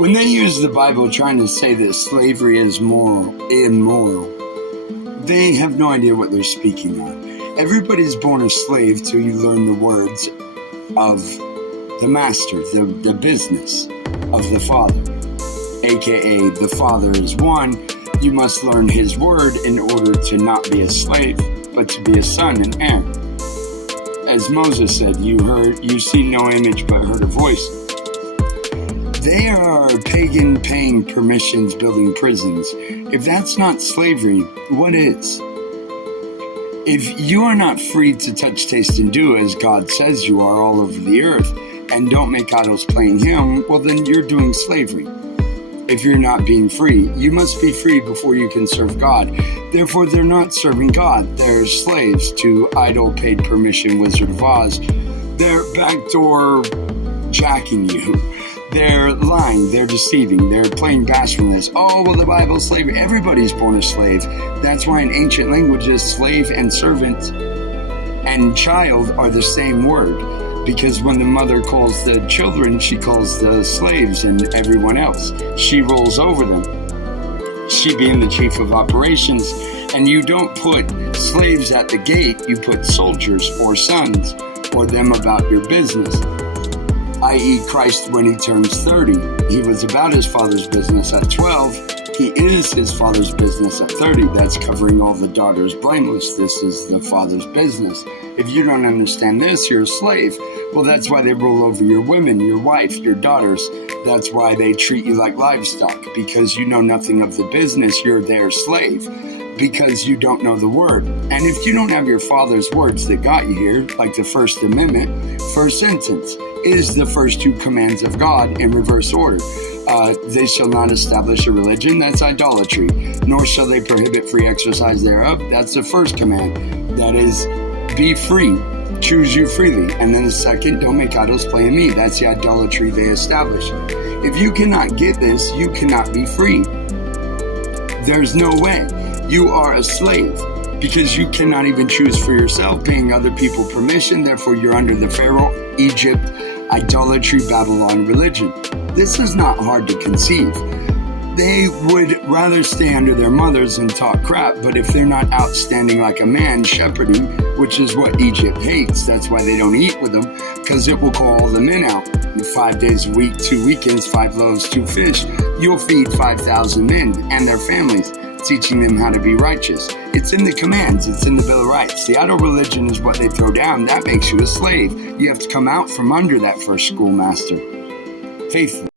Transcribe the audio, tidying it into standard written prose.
When they use the Bible trying to say that slavery is immoral, they have no idea what they're speaking on. Everybody's born a slave till you learn the words of the master, the business of the Father, aka the Father is one. You must learn his word in order to not be a slave, but to be a son and heir. As Moses said, you see no image but heard a voice. They are pagan paying permissions building prisons. If that's not slavery, what is? If you are not free to touch, taste, and do as God says you are all over the earth, and don't make idols playing him, well then you're doing slavery. If you're not being free, you must be free before you can serve God. Therefore, they're not serving God. They're slaves to idol paid permission Wizard of Oz. They're backdoor jacking you. They're lying, they're deceiving, they're playing bashfulness. Oh, well, the Bible's slavery. Everybody's born a slave. That's why in ancient languages, slave and servant and child are the same word. Because when the mother calls the children, she calls the slaves and everyone else. She rules over them. She being the chief of operations. And you don't put slaves at the gate, you put soldiers or sons or them about your business. I.e. Christ when he turns 30. He was about his Father's business at 12. He is his Father's business at 30. That's covering all the daughters blameless. This is the Father's business. If you don't understand this, you're a slave. Well, that's why they rule over your women, your wife, your daughters. That's why they treat you like livestock. Because you know nothing of the business, you're their slave. Because you don't know the word. And if you don't have your Father's words that got you here, like the First Amendment, first sentence is the first two commands of God in reverse order. They shall not establish a religion, that's idolatry. Nor shall they prohibit free exercise thereof, that's the first command. That is, be free, choose you freely. And then the second, don't make idols playing me, that's the idolatry they establish. If you cannot get this, you cannot be free. There's no way. You are a slave because you cannot even choose for yourself, paying other people permission. Therefore, you're under the Pharaoh, Egypt, idolatry, Babylon religion. This is not hard to conceive. They would rather stay under their mothers and talk crap, but if they're not outstanding like a man, shepherding, which is what Egypt hates, that's why they don't eat with them, because it will call all the men out. 5 days a week, 2 weekends, 5 loaves, 2 fish. You'll feed 5,000 men and their families, teaching them how to be righteous. It's in the commands. It's in the Bill of Rights. The idol religion is what they throw down. That makes you a slave. You have to come out from under that first schoolmaster. Faithful.